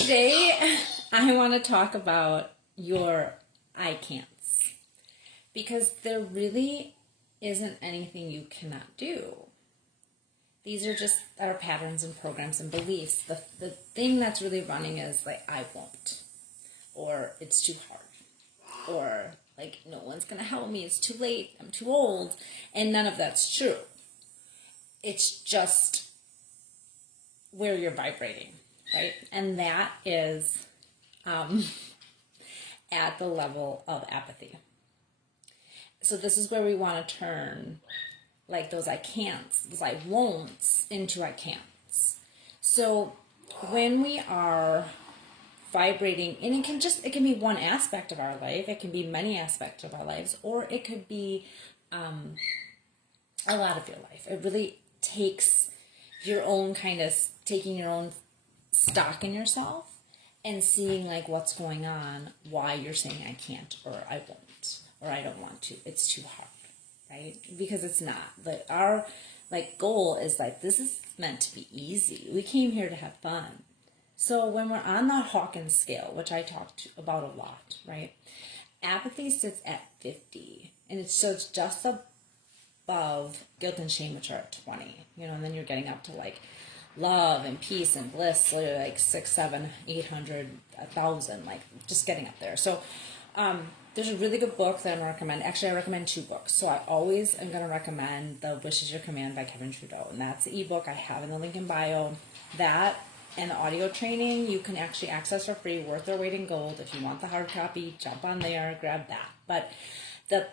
Today, I want to talk about your I can'ts because there really isn't anything you cannot do. These are just our patterns and programs and beliefs. The thing that's really running is like, I won't, or it's too hard, or like, no one's going to help me, it's too late, I'm too old, and none of that's true. It's just where you're vibrating, right? And that is at the level of apathy. So this is where we want to turn like those I can'ts, those I won'ts into I can'ts. So when we are vibrating, and it can be one aspect of our life, it can be many aspects of our lives, or it could be a lot of your life. It really takes your own taking your own stock in yourself and seeing like what's going on, why you're saying I can't, or I won't, or I don't want to, it's too hard, right? Because it's not. Our goal is like, this is meant to be easy. We came here to have fun. So when we're on the Hawkins scale, which I talked about a lot, right? Apathy sits at 50, and it's just above guilt and shame, which are at 20, and then you're getting up to like love and peace and bliss, so you're like 6, 7, 800, 1,000, like just getting up there. So there's a really good book that I'm going to recommend. Actually, I recommend 2 books. So I always am going to recommend The Wish Is Your Command by Kevin Trudeau, and that's the ebook I have in the link in bio. That and the audio training you can actually access for free, worth their weight in gold. If you want the hard copy, jump on there, grab that. But the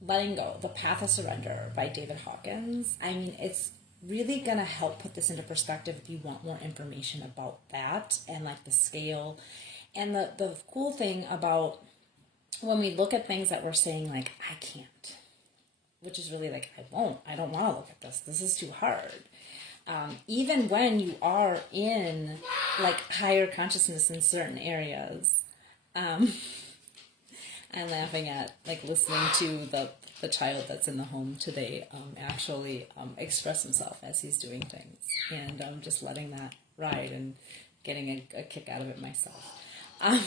Letting Go, The Path of Surrender by David Hawkins, I mean, it's really going to help put this into perspective if you want more information about that and like the scale. And the cool thing about when we look at things that we're saying like, I can't, which is really like, I don't want to look at this is too hard. Even when you are in like higher consciousness in certain areas, I'm laughing at like listening to the child that's in the home today actually express himself as he's doing things, and just letting that ride and getting a kick out of it myself. I'm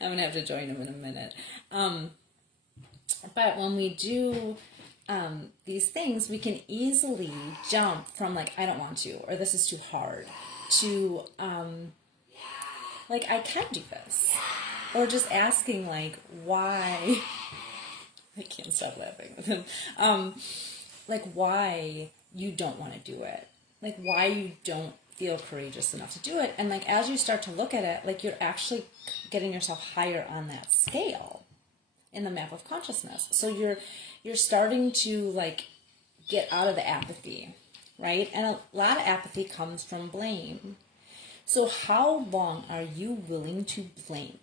gonna have to join him in a minute. But when we do these things, we can easily jump from like, I don't want to, or this is too hard, to like, I can do this. Or just asking like, why, I can't stop laughing with him, like why you don't want to do it. Like why you don't feel courageous enough to do it. And like, as you start to look at it, like you're actually getting yourself higher on that scale in the map of consciousness. So you're starting to like get out of the apathy, right? And a lot of apathy comes from blame. So how long are you willing to blame?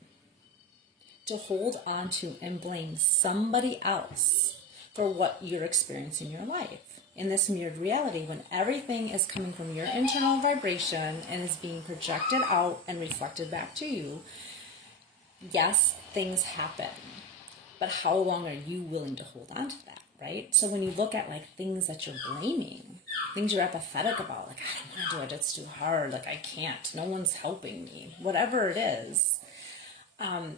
To hold on to and blame somebody else for what you're experiencing in your life. In this mirrored reality, when everything is coming from your internal vibration and is being projected out and reflected back to you, yes, things happen. But how long are you willing to hold on to that, right? So when you look at like things that you're blaming, things you're apathetic about, like, I don't want to do it, it's too hard, like I can't, no one's helping me, whatever it is,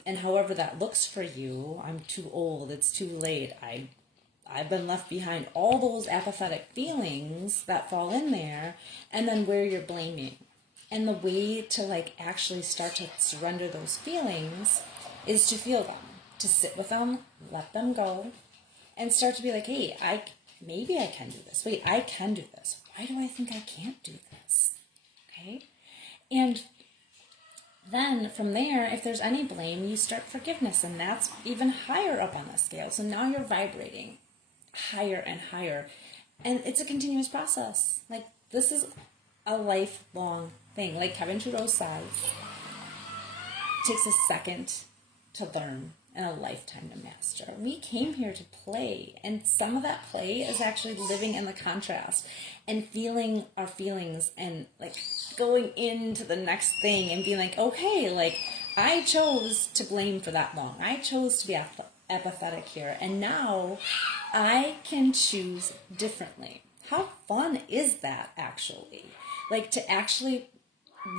and however that looks for you, I'm too old, it's too late, I've been left behind, all those apathetic feelings that fall in there, and then where you're blaming. And the way to like actually start to surrender those feelings is to feel them, to sit with them, let them go, and start to be like, hey, maybe I can do this. Wait, I can do this. Why do I think I can't do this? Okay? And then from there, if there's any blame, you start forgiveness, and that's even higher up on the scale. So now you're vibrating higher and higher, and it's a continuous process. Like, this is a lifelong thing. Like Kevin Trudeau says, it takes a second to learn and a lifetime to master. We came here to play, and some of that play is actually living in the contrast and feeling our feelings and like going into the next thing and being like, okay, like I chose to blame for that long. I chose to be apathetic here, and now I can choose differently. How fun is that actually? Like to actually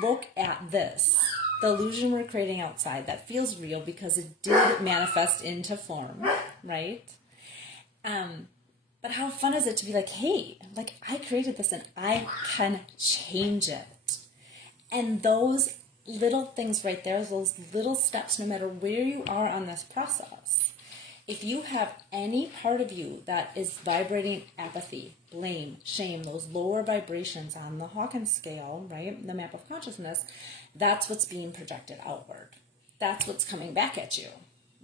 look at this, the illusion we're creating outside that feels real because it did manifest into form, right? But how fun is it to be like, hey, like I created this and I can change it. And those little things right there, those little steps, no matter where you are on this process, if you have any part of you that is vibrating apathy, blame, shame, those lower vibrations on the Hawkins scale, right, the map of consciousness, that's what's being projected outward. That's what's coming back at you,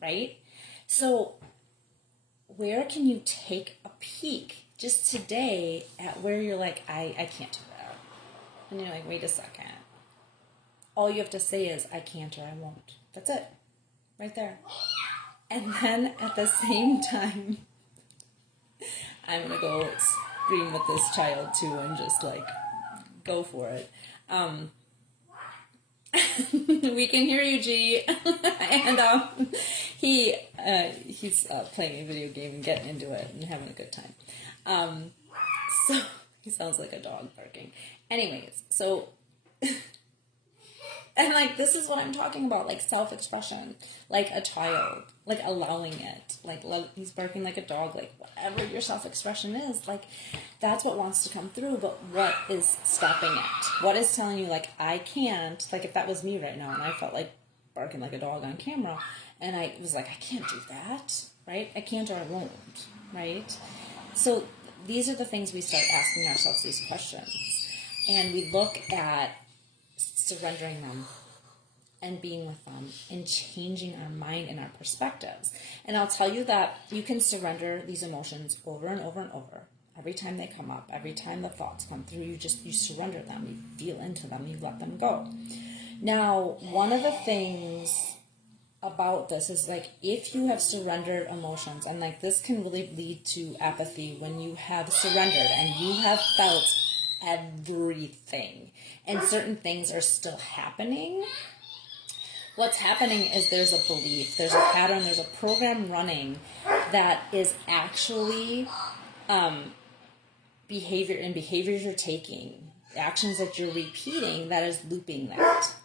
right? So where can you take a peek just today at where you're like, I can't do that. And you're like, wait a second. All you have to say is, I can't or I won't. That's it. Right there. And then at the same time, I'm going to go scream with this child too and just like go for it. We can hear you, G. And he's playing a video game and getting into it and having a good time. So he sounds like a dog barking. Anyways, so and like this is what I'm talking about, like self-expression, like a child, like allowing it, like he's barking like a dog, like whatever your self-expression is, like that's what wants to come through. But what is stopping it? What is telling you like I can't? Like if that was me right now and I felt like barking like a dog on camera and I was like I can't do that, right? I can't or I won't, right? So these are the things we start asking ourselves these questions, and we look at surrendering them and being with them and changing our mind and our perspectives. And I'll tell you that you can surrender these emotions over and over and over. Every time they come up, every time the thoughts come through, you surrender them, you feel into them, you let them go. Now, one of the things about this is like if you have surrendered emotions, and like this can really lead to apathy when you have surrendered and you have felt everything and certain things are still happening. What's happening is there's a belief, there's a pattern, there's a program running that is actually behaviors you're taking, actions that you're repeating that is looping that.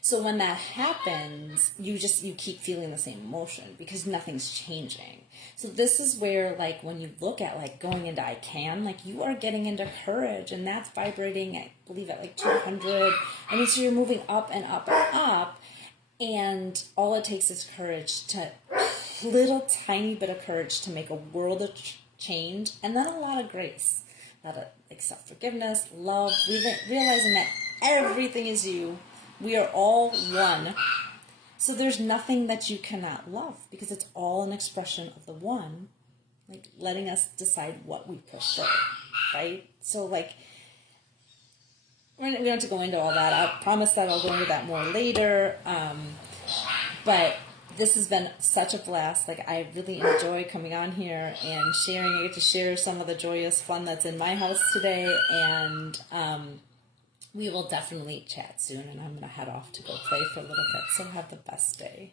So when that happens, you keep feeling the same emotion because nothing's changing. So this is where, like, when you look at, like, going into I can, like, you are getting into courage, and that's vibrating, I believe, at, like, 200. I mean, so you're moving up and up and up, and all it takes is courage little tiny bit of courage to make a world of change, and then a lot of grace, a lot of, like, self-forgiveness, love, realizing that everything is you. We are all one. So there's nothing that you cannot love because it's all an expression of the one, like letting us decide what we prefer, right? So like, we don't have to go into all that. I promise that I'll go into that more later. But this has been such a blast. Like I really enjoy coming on here and sharing. I get to share some of the joyous fun that's in my house today, and we will definitely chat soon, and I'm going to head off to go play for a little bit, so have the best day.